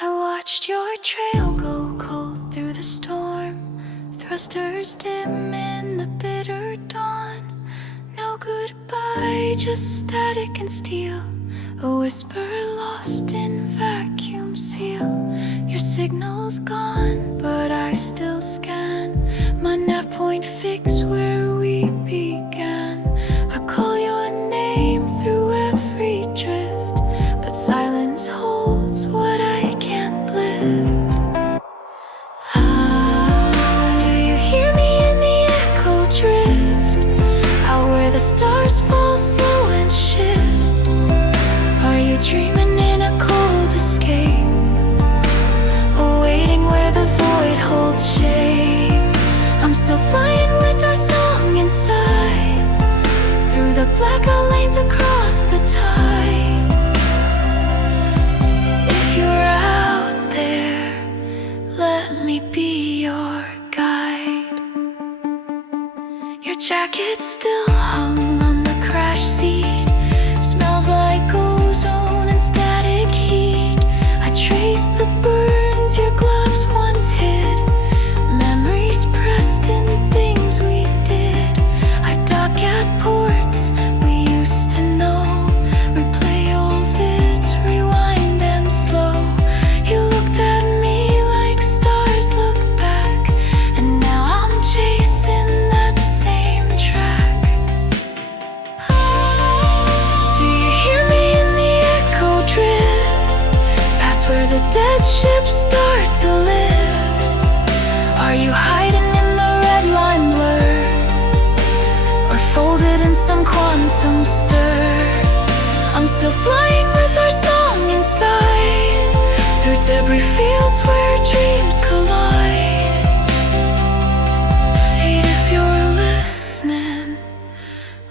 I watched your trail go cold through the storm, thrusters dim in the bitter dawn. No goodbye, just static and steel, a whisper lost in vacuum seal. Your signal's gone, but I still scan my nav point fix where we began. I call your name through every drift, but silence holds what I can't lift. Do you hear me in the echo drift, out where the stars fall slow and shift? Are you dreaming in a cold escape, awaiting where the void holds shape? I'm still flying with our song inside, through the blackout lanes across the tide. If you're out there, let me be your guide. Your jacket still hung on the crash seat, smells like ozone and static heat. I trace the burns your gloves once hid, memories pressed in things we did. I dock at ports we used to know, replay old vids, rewind and slow. You looked at me like stars look back, and now I'm chasing that same track. Do you hear me in the echo drift, past where the dead ships start to lift? Are you hiding in the red line blur, or folded in some quantum stir? I'm still flying with our song inside, through debris fields where dreams collide. Hey, if you're listening,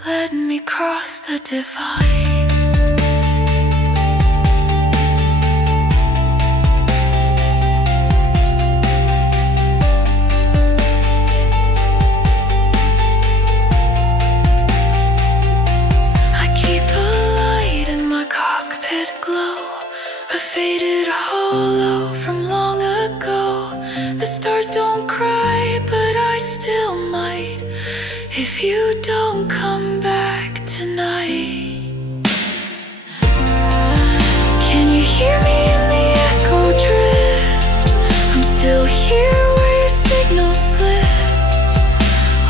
let me cross the divide. A faded hollow from long ago. The stars don't cry, but I still might, if you don't come back tonight. Can you hear me in the echo drift? I'm still here where your signal slipped.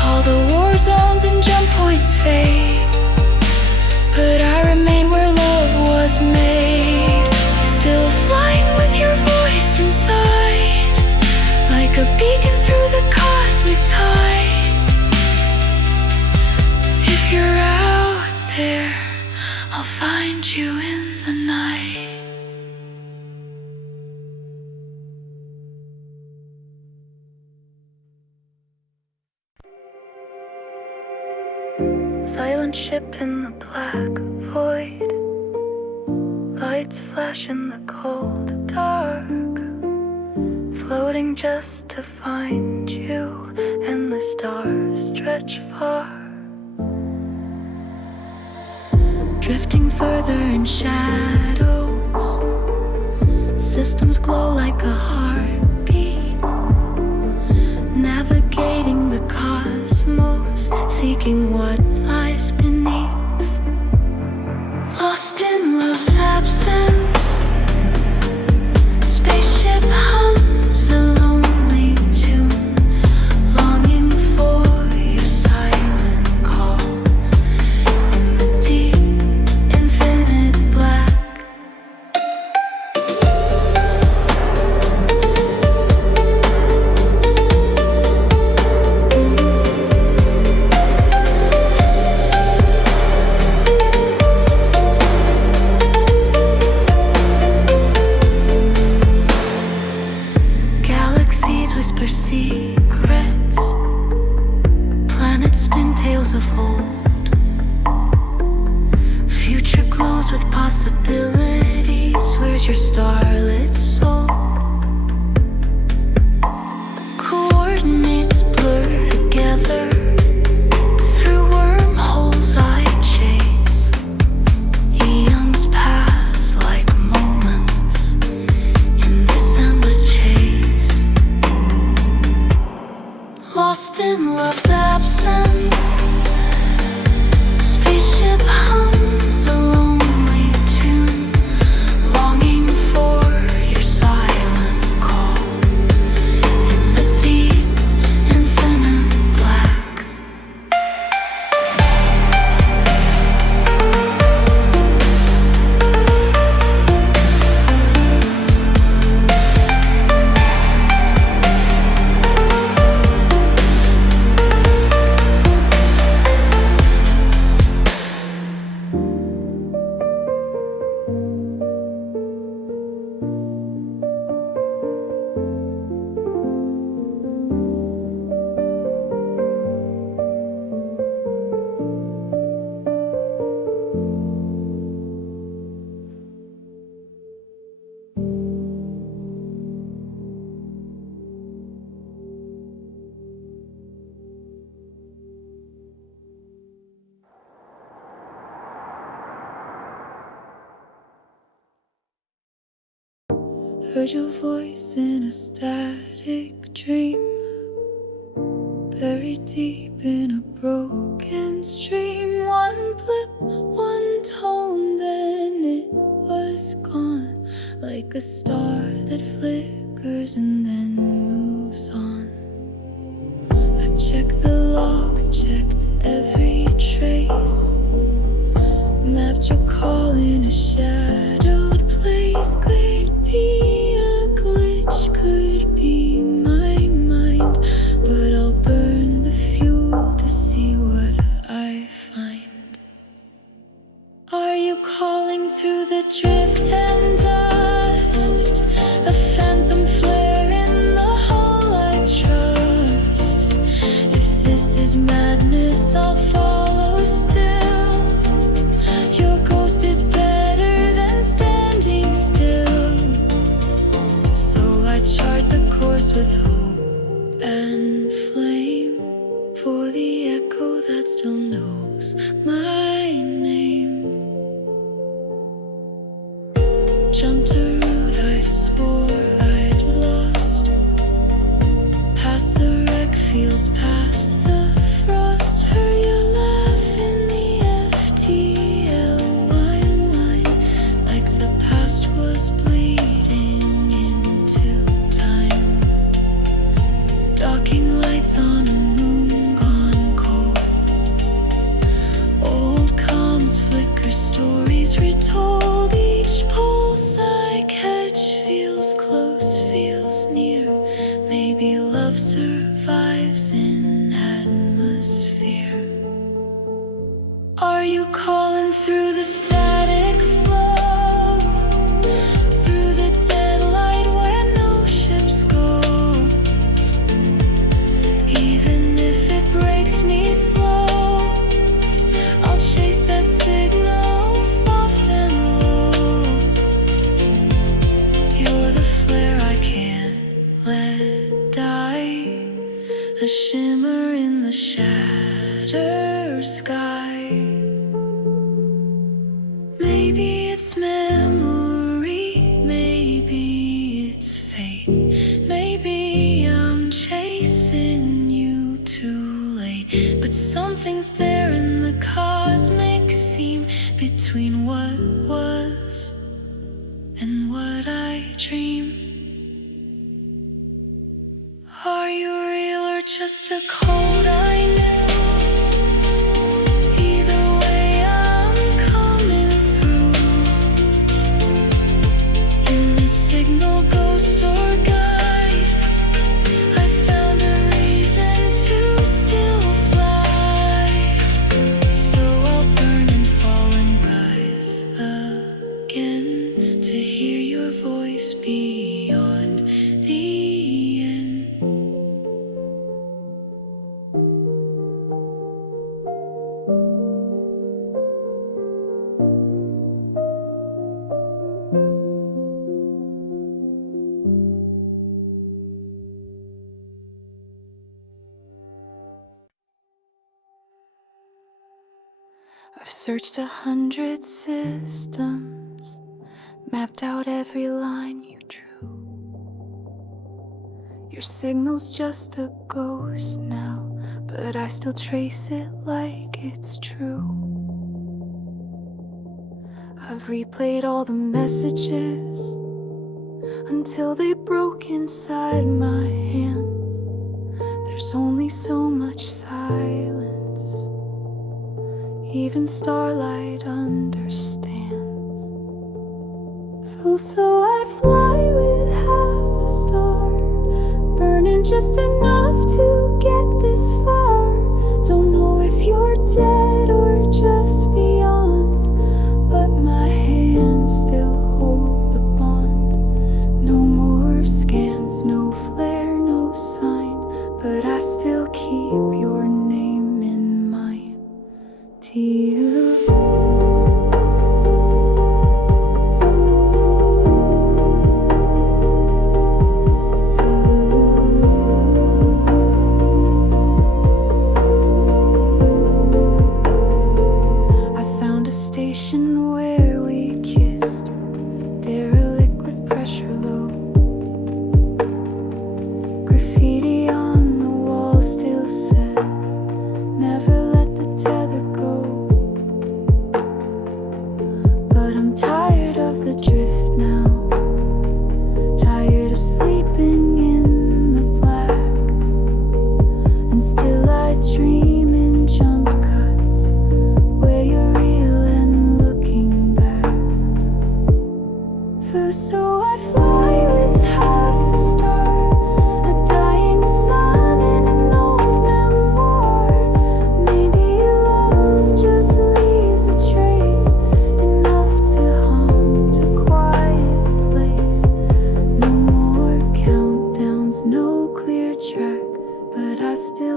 All the war zones and jump points fade, but I remain where love was made. Still flying with your voice inside, like a beacon through the cosmic tide. If you're out there, I'll find you in the night. Silent ship in the black void, lights flash in the cold dark, floating just to find you, and the stars stretch far. Drifting further in shadows, systems glow like a heartbeat, navigating the cosmos, seeking what lies beneath. Lost in love's absence, spaceship hums a lonely tune, longing for your silent call in the deep, infinite black. Whisper secrets, planets spin tales of old, future glows with possibilities. Where's your starlit soul? Coordinates blur together, through wormholes I chase. Eons pass like moments in Heard your voice in a static dream, buried deep in a broken stream. One blip, one tone, then it was gone, like a star that flickers and then moves on. I checked the logs, checked every trace, mapped your call in a shadowed place. Could be a glitch, could be my mind, but I'll burn the fuel to see what I find. Are you calling through the drift and dust? A phantom flare in the hull I trust. If this is madness, I'll follow still. Your ghost is better than standing still. So I chart the course with hope and flame, for the echo that still knows my name. Jumped a route I swore I'd lost, past the wreck fields, past the frost. Heard your laugh in the FTL wine, like the past was bleeding into time. Docking lights on a moon gone cold, old comms flicker, stories retold. Each pulse I catch feels close, feels near. Maybe love survives in atmosphere. Are you calling through the static flow, through the dead light where no ships go? Even if it breaks me slow, I'll chase that signal soft and low. You're the flare I can't let die, a shimmer in the shattered sky. Maybe it's memory, maybe it's fate, maybe I'm chasing you too late. But something's there in the cosmic seam, between what was and what I dream. Are you real or just a code I knew? Either way I'm coming through, in the signal, ghost or guide. I found a reason to still fly, so I'll burn and fall and rise again, to hear your voice beyond the end. I've searched 100 systems, mapped out every line you drew. Your signal's just a ghost now, but I still trace it like it's true. I've replayed all the messages until they broke inside my hands. There's only so much silence, even starlight understands. So I fly with half a star, burning just enough to get this far. Don't know if you're dead or just beyond, but my hands still hold the bond. No more scans, no flare, no sign, but I still keep your name in mind. To you,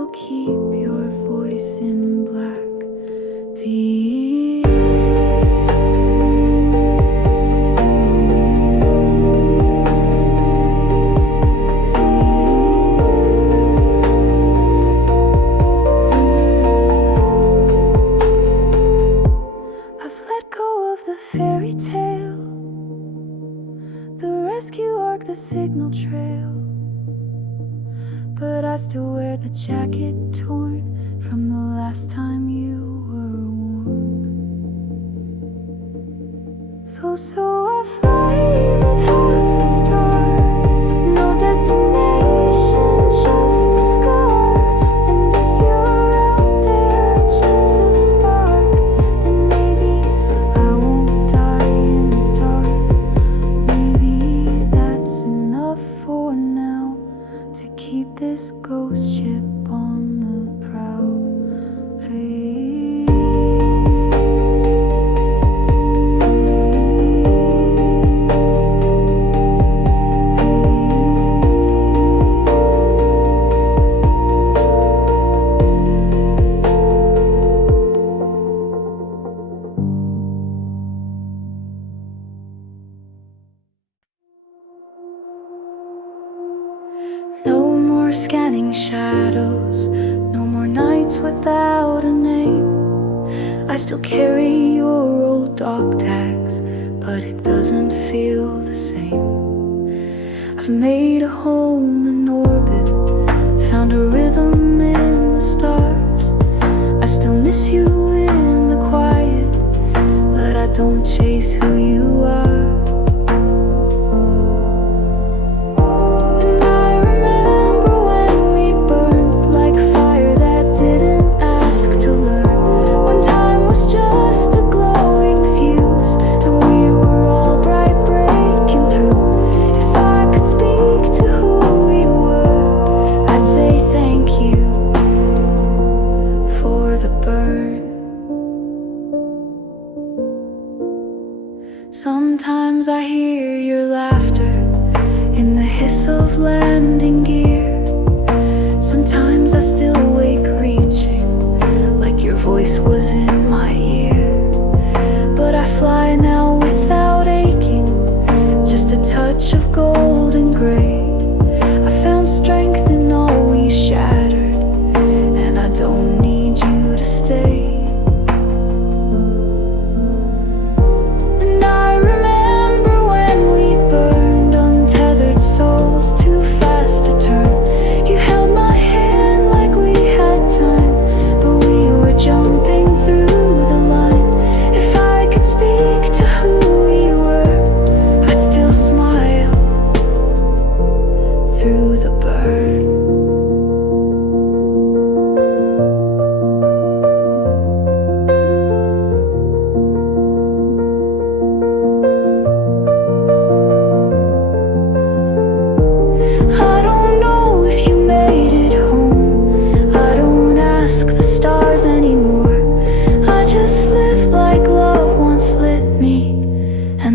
I'll keep your voice in black tea. I've let go of the fairy tale, the rescue arc, the signal trail, but I still wear the jacket torn from the last time you were worn. So I fly with half a star, no destination, just the scar. And if you're out there, just a spark, then maybe I won't die in the dark. Maybe that's enough for now, to keep this ghost ship on the prow. No more scanning shadows, no more nights without a name. I still carry your old dog tags, but it doesn't feel the same. I've made a home in orbit, found a rhythm in the stars. I still miss you in the quiet, but I don't chase who you are. Sometimes I hear your laughter in the hiss of landing gear. Sometimes I still wake reaching, like your voice was in my ear. But I fly now without aching, just a touch of gold and gray. I found strength in all we shattered, and I don't need you to stay.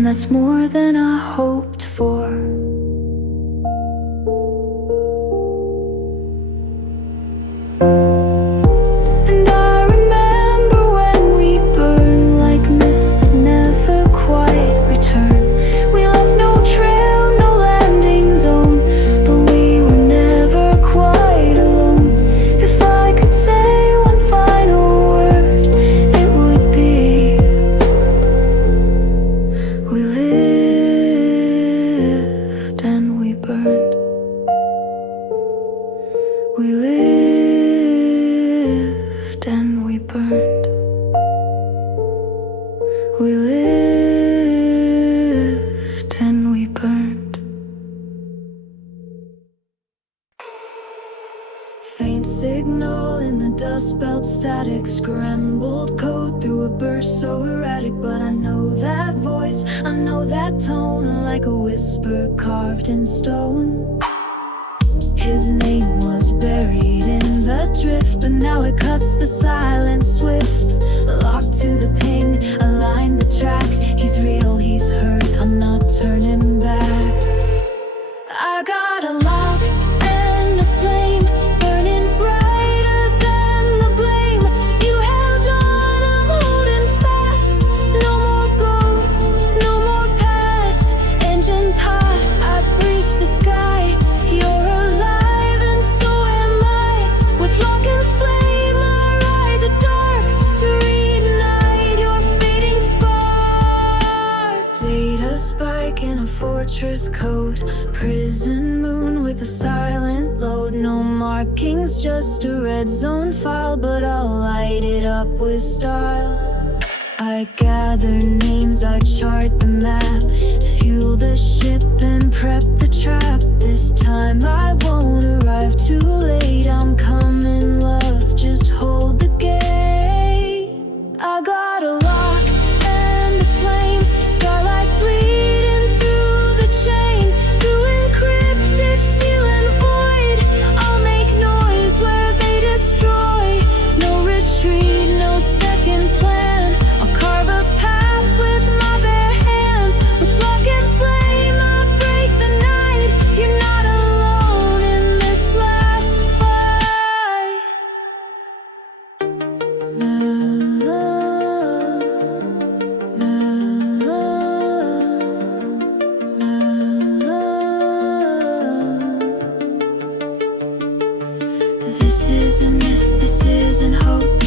That's more than I hoped for. And I remember when we burned like myths that never quite return. We left no trail, no landing zone, but we were never quite alone. If I could say one final word, it would be, we lived and we burned. We lived and we burned. We lived and we burned. Faint signal in the dust belt, static, scrambled code through a burst so erratic. But I know that voice, I know that tone, like a whisper carved in stone. His name was buried in the drift, but now it cuts the silence swift. Locked to the ping, align the track. He's real, he's hurt, I'm not turning back. I got a lock and a flame burning bright Prison moon with a silent load. No markings, just a red zone file, but I'll light it up with style. I gather names, I chart the map, fuel the ship and prep the trap. This time I won't arrive too late. I'm coming, love, just hold the gate. I got a lock and a flame, starlight bleeding through the chain. Through encrypted steel and void, I'll make noise where they destroy. No retreat, no second plan. I'll carve a path with my bare hands. With luck and flame, I'll break the night. You're not alone in this last fight. This is a myth, this isn't hope.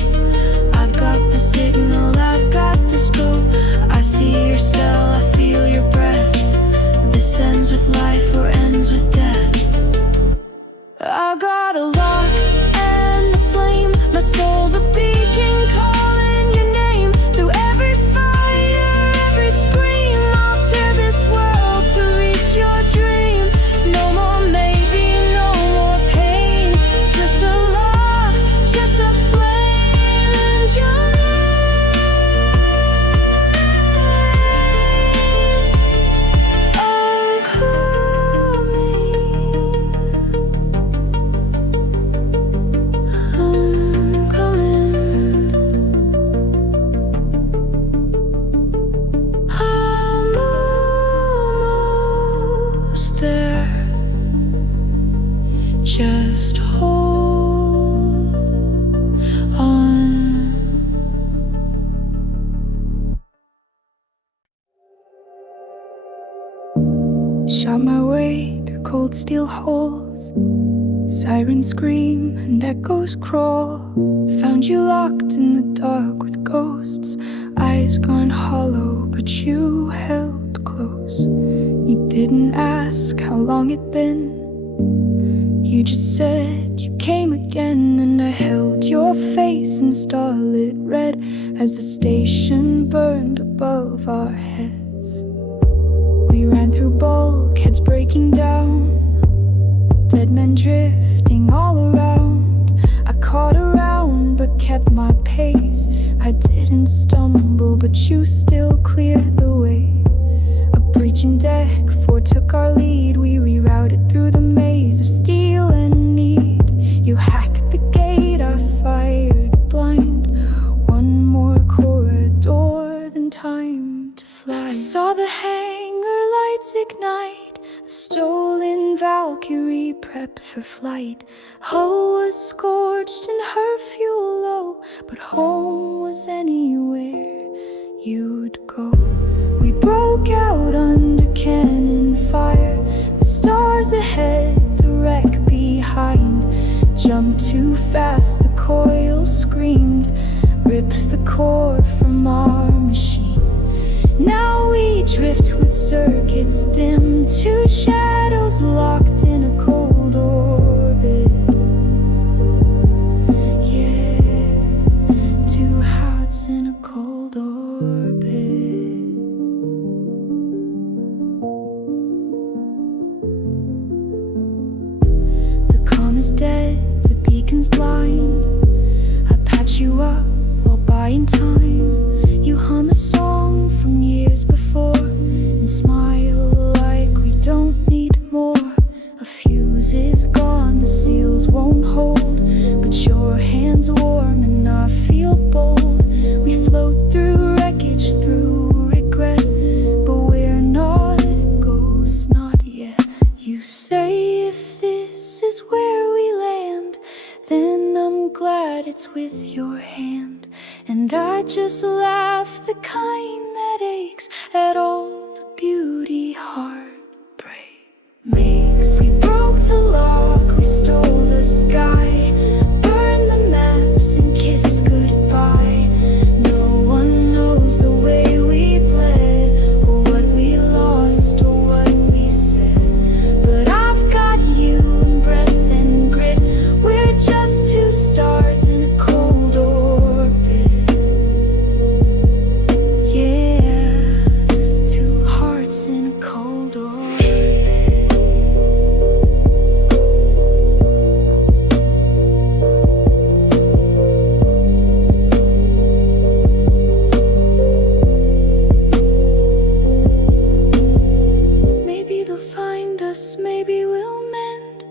I've got the signal, I've got the scope. I see your cell, I feel your breath. This ends with life or ends with death. I got a lock and a flame. My soul's a beacon calling your name. Through every fire, every scream, I'll tear this world to reach your dream. No more maybe, no more pain. Just a lock, just a flame, and your name. I'm coming. I'm almost there. Just hold on. Shot my way through cold steel halls. Sirens scream and echoes crawl. Found you locked in the dark with ghosts. Eyes gone hollow, but you held close. You didn't ask how long it'd been. You just said you came again, and I held your face in starlit red as the station burned above our heads. We ran through bulkheads breaking down, dead men drifting all around. I caught around but kept my pace. I didn't stumble, but you still cleared the way. A breaching deck foretook our lead. We rerouted through the maze of steel and need. You hacked the gate, I fired blind. One more corridor, then time to fly. I saw the hangar lights ignite, a stolen Valkyrie prep for flight. Hull was scorched and her fuel low, but home was anywhere you'd go. We broke out under cannon fire, the stars ahead, the wreck behind. Jumped too fast, the coil screamed, ripped the core from our machine. Now we drift with circuits dim, two shadows locked in a cold orbit. Yeah, two hearts in a cold orbit. The calm is dead, the beacon's blind. I patch you up while buying time. You hum a song from years before and smile like we don't need more. A fuse is gone, the seals won't hold, but your hand's warm and I feel bold. We float through wreckage, through regret, but we're not ghosts, not yet. You say if this is where we land, then I'm glad it's with your hand. And I just laugh, the kind that aches at all the beauty heartbreak makes. We broke the lock, we stole the sky, burned the maps and kissed goodbye. No one knows the way we bled, or what we lost, or what we said. maybe we'll mend.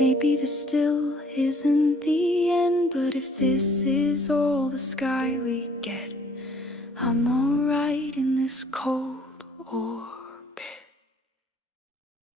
Maybe this still isn't the end, but if this is all the sky we get, I'm alright in this cold war.